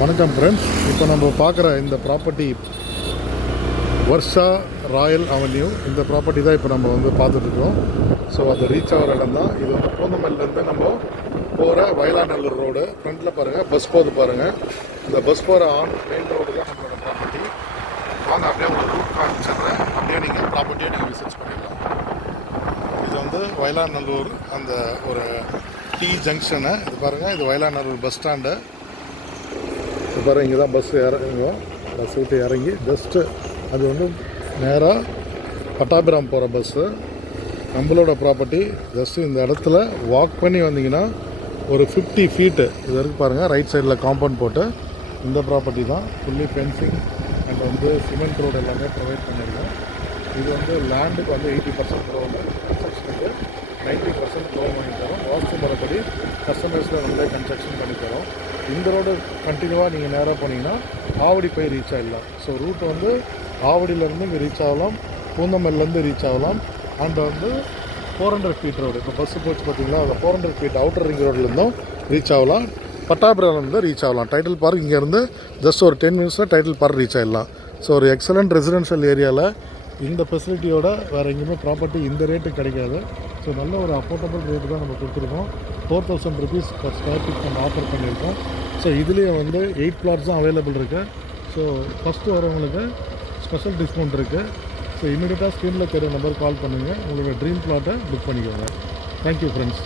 வணக்கம் ஃப்ரெண்ட்ஸ். இப்போ நம்ம பார்க்குற இந்த ப்ராப்பர்ட்டி வர்ஷா ராயல் அவென்யூ. இந்த ப்ராப்பர்ட்டி தான் இப்போ நம்ம வந்து பார்த்துட்ருக்கோம். ஸோ அது ரீச் ஆகிற இடம் தான் இது. வந்து பூந்தமல்லிலேருந்து நம்ம போகிற வயலாநல்லூர் ரோடு. ஃப்ரண்ட்டில் பாருங்கள் பஸ் போகுது பாருங்கள். இந்த பஸ் போகிற மெயின் ரோடு தான் நம்மளோட ப்ராப்பர்ட்டி. வாங்க அப்படியே ஒரு ரூட் காமிச்சிடுறேன். அப்படியே நீங்கள் ப்ராப்பர்ட்டியை நீங்கள் விசிட் பண்ணிடலாம். இது வந்து வயலாநல்லூர் அந்த ஒரு டி ஜங்ஷனு. இது பாருங்கள், இது வயலாநல்லூர் பஸ் ஸ்டாண்டு. இப்போ பாருங்கள், இங்கே தான் பஸ் இறங்குவோம். பஸ் விட்டு இறங்கி ஜஸ்ட்டு அது வந்து நேராக பட்டாபிராம் போகிற பஸ்ஸு. நம்மளோட ப்ராப்பர்ட்டி ஜஸ்ட்டு இந்த இடத்துல வாக் பண்ணி வந்தீங்கன்னா ஒரு 50 ஃபீட்டு இது வரைக்கும் பாருங்கள். ரைட் சைடில் காம்பவுண்ட் போட்டு இந்த ப்ராப்பர்ட்டி தான். ஃபுல்லி ஃபென்சிங் அண்ட் வந்து சிமெண்ட் ரோடு எல்லாமே ப்ரொவைட் பண்ணியிருக்கோம். இது வந்து லேண்டுக்கு வந்து 80% லோனு, கன்ஸ்ட்ரக்ஷனுக்கு 90% லோன் வாங்கி தரோம். வாஸ்து முறைப்படி கஸ்டமர்ஸில் நம்மளே கன்ஸ்ட்ரக்ஷன் பண்ணி தரோம். இந்த ரோடு கண்டினியூவாக நீங்கள் நேராக போனீங்கன்னா ஆவடி போய் ரீச் ஆகிடலாம். ஸோ ரூட் வந்து ஆவடியிலேருந்து இங்கே ரீச் ஆகலாம், பூந்தமல்லிலேருந்து ரீச் ஆகலாம். அண்ட் வந்து 400 ஃபீட் ரோடு. இப்போ பஸ்ஸு போச்சு பார்த்தீங்களா, அந்த 400 ஃபீட் அவுட்டர் ரிங் ரோட்லேருந்தும் ரீச் ஆகலாம். பட்டாபிராம்லேருந்து ரீச் ஆகலாம். டைட்டில் பார்க் இங்கேருந்து ஜஸ்ட் ஒரு 10 மினிட்ஸில் டைட்டில் பார்க் ரீச் ஆகிடலாம். ஸோ ஒரு எக்ஸலண்ட் ரெசிடென்ஷியல் ஏரியாவில் இந்த ஃபெசிலிட்டியோட வேறு எங்கேயுமே ப்ராப்பர்ட்டி இந்த ரேட்டு கிடைக்காது. ஸோ நல்ல ஒரு அஃபோர்டபுள் ரேட்டு தான் நம்ம கொடுத்துருக்கோம். 4000 rupees per ஸ்கொயர் ஃபீட் நம்ம ஆஃபர் பண்ணியிருக்கோம். ஸோ இதுலேயே வந்து 8 plots தான் அவைலபிள் இருக்குது. ஸோ ஃபஸ்ட்டு வரவங்களுக்கு ஸ்பெஷல் டிஸ்கவுண்ட் இருக்குது. ஸோ இமீடியட்டாக ஸ்க்ரீனில் தெரிய நம்பர் கால் பண்ணுங்கள். உங்களோட ட்ரீம் பிளாட்டை புக் பண்ணிக்கோங்க. Thank you friends.